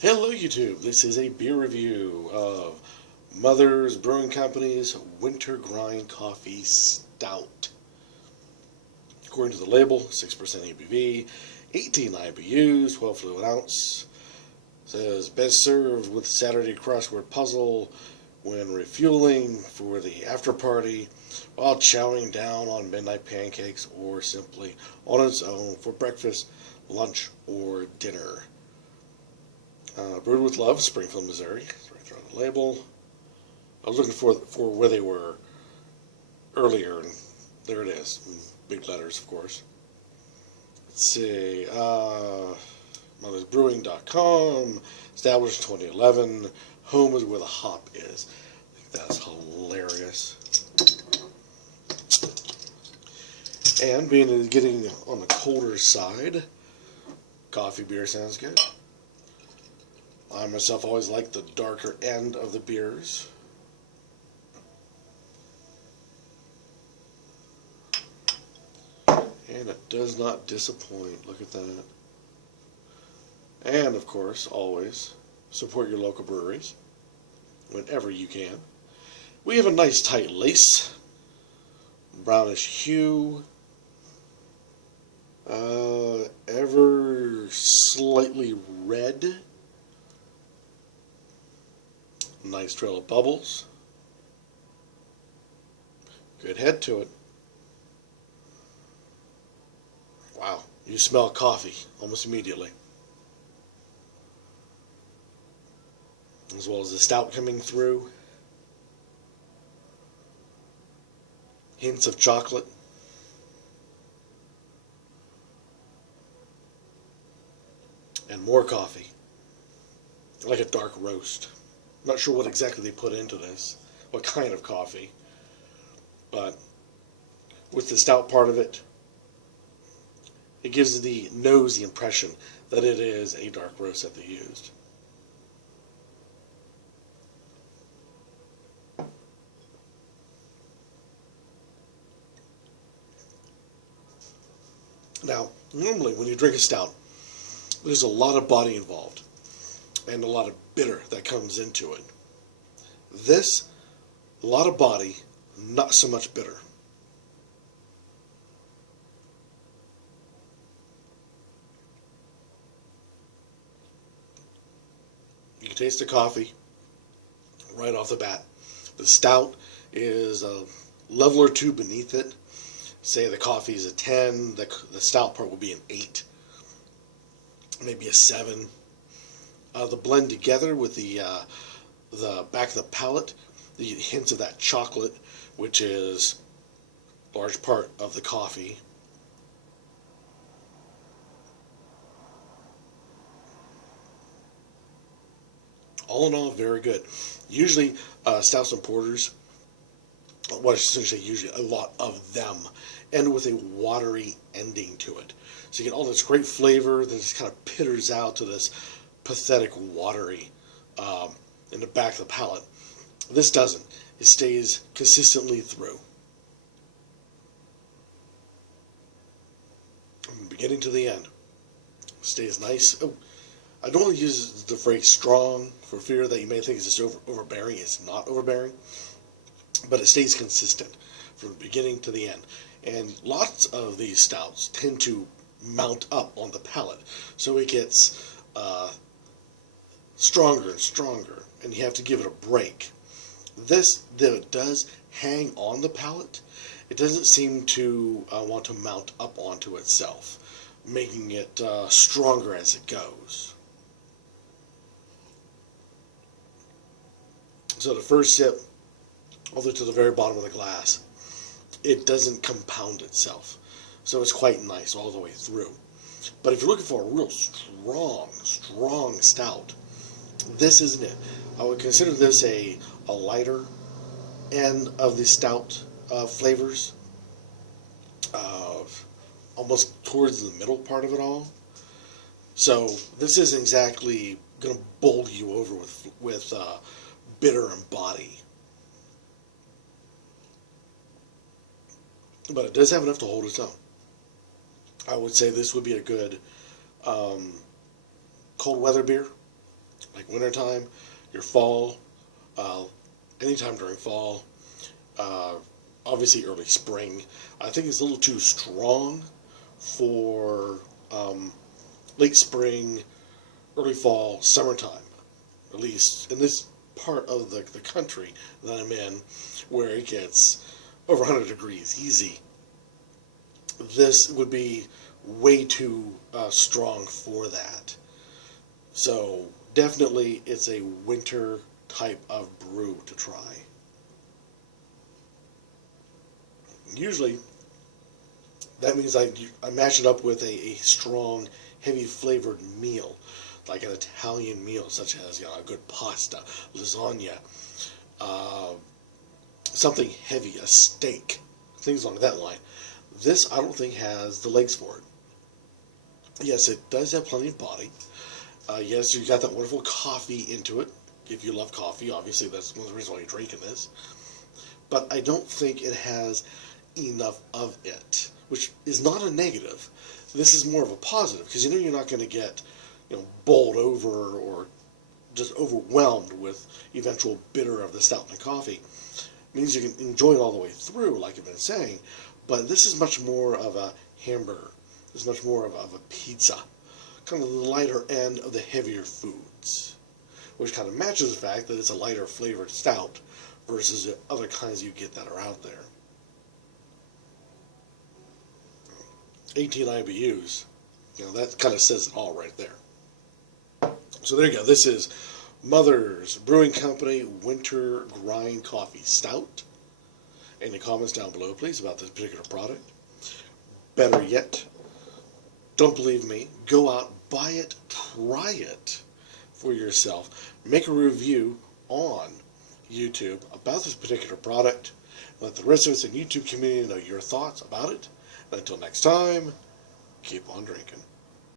Hello YouTube, this is a beer review of Mother's Brewing Company's Winter Grind Coffee Stout. According to the label, 6% ABV, 18 IBUs, 12 fluid ounce. Says best served with Saturday crossword puzzle when refueling for the after party while chowing down on midnight pancakes or simply on its own for breakfast, lunch, or dinner. Brewed with love, Springfield, Missouri. It's right there on the label. I was looking for where they were earlier, and there it is. In big letters, of course. Let's see. Mothersbrewing.com. Established 2011. Home is where the hop is. I think that's hilarious. And being getting on the colder side, coffee beer sounds good. I myself always like the darker end of the beers. And it does not disappoint. Look at that. And of course, always support your local breweries whenever you can. We have a nice tight lace, brownish hue, ever slightly red. Nice trail of bubbles. Good head to it. Wow, you smell coffee almost immediately. As well as the stout coming through. Hints of chocolate. And more coffee. Like a dark roast. I'm not sure what exactly they put into this, what kind of coffee, but with the stout part of it, it gives the nose the impression that it is a dark roast that they used. Now, normally when you drink a stout, there's a lot of body involved and a lot of bitter that comes into it. This, a lot of body, not so much bitter. You can taste the coffee right off the bat. The stout is a level or two beneath it. Say the coffee is a 10, the stout part will be an 8, maybe a 7. The blend together with the back of the palate, the hints of that chocolate, which is a large part of the coffee. All in all, very good. Usually, stouts and porters, what I should say, usually a lot of them end with a watery ending to it. So you get all this great flavor that just kind of pitters out to this pathetic watery in the back of the palate. This doesn't. It stays consistently through. From the beginning to the end. Stays nice. Oh, I don't want to use the phrase strong for fear that you may think it's just overbearing. It's not overbearing. But it stays consistent from the beginning to the end. And lots of these stouts tend to mount up on the palate. So it gets stronger and stronger, and you have to give it a break. This, though it does hang on the palate, it doesn't seem to want to mount up onto itself, making it stronger as it goes. So the first sip, all the way to the very bottom of the glass, it doesn't compound itself. So it's quite nice all the way through. But if you're looking for a real strong stout, this isn't it. I would consider this a lighter end of the stout flavors, almost towards the middle part of it all. So this isn't exactly going to bowl you over with bitter and body. But it does have enough to hold its own. I would say this would be a good cold weather beer like wintertime, your fall, anytime during fall, obviously early spring. I think it's a little too strong for late spring, early fall, summertime, at least in this part of the country that I'm in, where it gets over 100 degrees easy. This would be way too strong for that. So definitely it's a winter type of brew to try. Usually that means I mash it up with a strong, heavy flavored meal, like an Italian meal, such as a good pasta, lasagna, something heavy, a steak, things along that line. This I don't think has the legs for it. Yes, it does have plenty of body. Yes, you got that wonderful coffee into it. If you love coffee, obviously that's one of the reasons why you're drinking this. But I don't think it has enough of it, which is not a negative. This is more of a positive, because you're not going to get bowled over or just overwhelmed with eventual bitter of the stout and the coffee. It means you can enjoy it all the way through, like I've been saying, but this is much more of a hamburger. It's much more of a pizza, kind of the lighter end of the heavier foods, which kind of matches the fact that it's a lighter flavored stout versus the other kinds you get that are out there. 18 IBUs, that kind of says it all right there. So there you go. This is Mother's Brewing Company Winter Grind Coffee Stout. Any comments down below, please, about this particular product. Better yet, don't believe me, go out, buy it, try it for yourself. Make a review on YouTube about this particular product. Let the rest of us in the YouTube community know your thoughts about it. And until next time, keep on drinking.